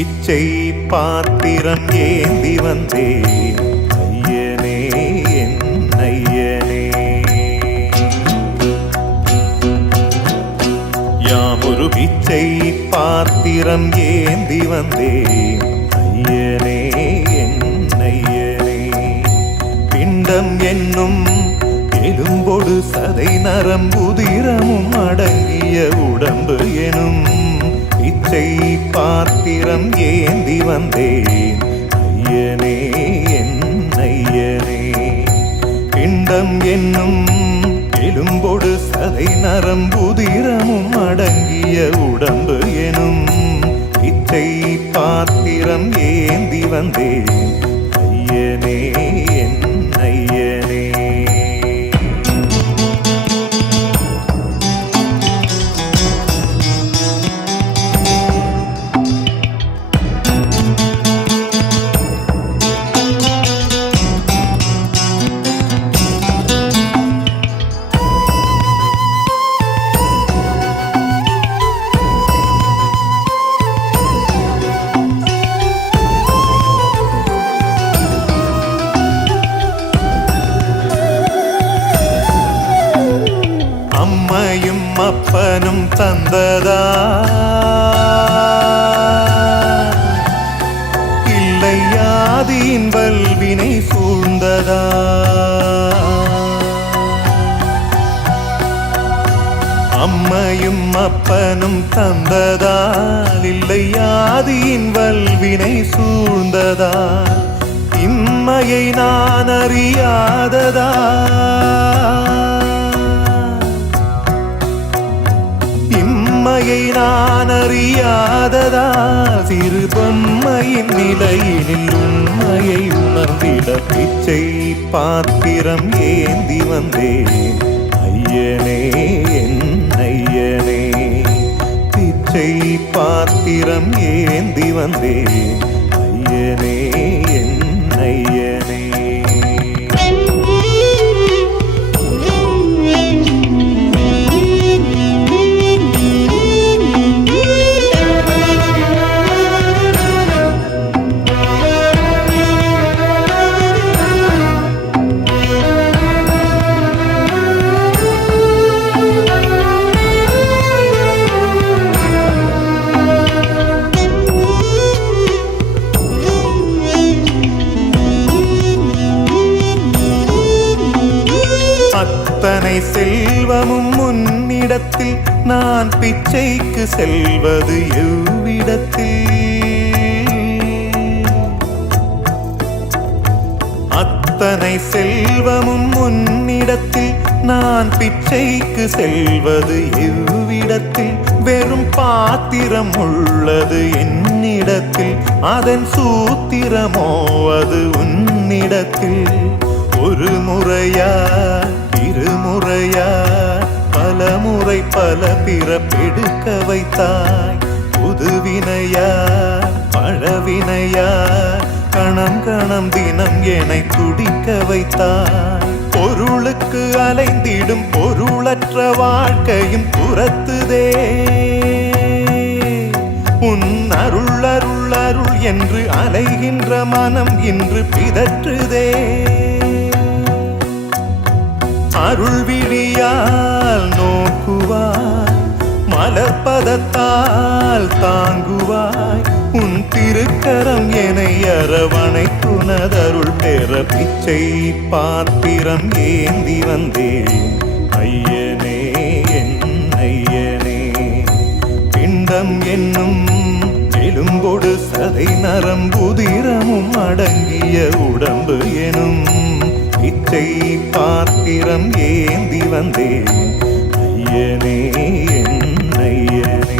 பிச்சை பாத்திரம் ஏந்தி வந்தேன் ஐயனே என் ஐயனே. யாமொரு பிச்சை பாத்திரம் ஏந்தி வந்தேன் ஐயனே என் ஐயனே. பிண்டம் என்னும் எலும்பொடு சதை நரம்புதிரமும் அடங்கிய உடம்பு எனும் பிச்சை பாத்திரம் ஏந்தி வந்தேன் ஐயனே என் ஐயனே. பிண்டம் என்னும் எலும்பொடு சதை நரம்புதிரமும் அடங்கிய உடம்பு எனும் பிச்சை பாத்திரம் ஏந்தி வந்தேன் ஐயனே என் ஐயனே. அம்மையும் அப்பனும் தந்ததா இல்லை ஆதியின் வல்வினை சூழ்ந்ததா. அம்மையும் அப்பனும் தந்ததால் இல்லை ஆதியின் வல்வினை சூழ்ந்ததா. இம்மையை நான் அறியாததா இம்மையை நான் அறியாததா. சிறு பொம்மையின் நிலையினில் உண்மையை உணர்ந்திட பிச்சை பாத்திரம் ஏந்தி வந்தேன் ஐயனே என் ஐயனே. பிச்சை பாத்திரம் ஏந்தி வந்தேன் ஐயனே என் ஐயனே. அத்தனை செல்வமும் முன்னிடத்தில் நான் பிச்சைக்கு செல்வது எவ்விடத்தில். அத்தனை செல்வமும் முன்னிடத்தில் நான் பிச்சைக்கு செல்வது எவ்விடத்தில். வெறும் பாத்திரம் உள்ளது என்னிடத்தில், அதன் சூத்திரமோ அது உன்னிடத்தில். ஒரு முறையா இருமுறையா பல முறை பல பிறப்பெடுக்க வைத்தாய். புதுவினையா பழவினையா கணம் கணம் தினம் என்னை துடிக்க வைத்தாய். பொருளுக்கு அலைந்திடும் பொருளற்ற வாழ்க்கையும் துரத்துதே. உன் அருள் அருள் அருள் என்று அலைகின்ற மனம் இன்று பிதற்றுதே. அருள் விழியால் நோக்குவாய், மலர்பதத்தால் தாங்குவாய். உன் திருக்கரம் என்னை அரவணைத்துனதருள் பெற பிச்சை பாத்திரம் ஏந்தி வந்தேன் ஐயனே என் ஐயனே. பிண்டம் என்னும் எலும்பொடு சதை நரம்புதிரமும் அடங்கிய உடம்பு எனும் பிச்சை பாத்திரம் ஏந்தி வந்தேன் ஐயனே என் ஐயனே.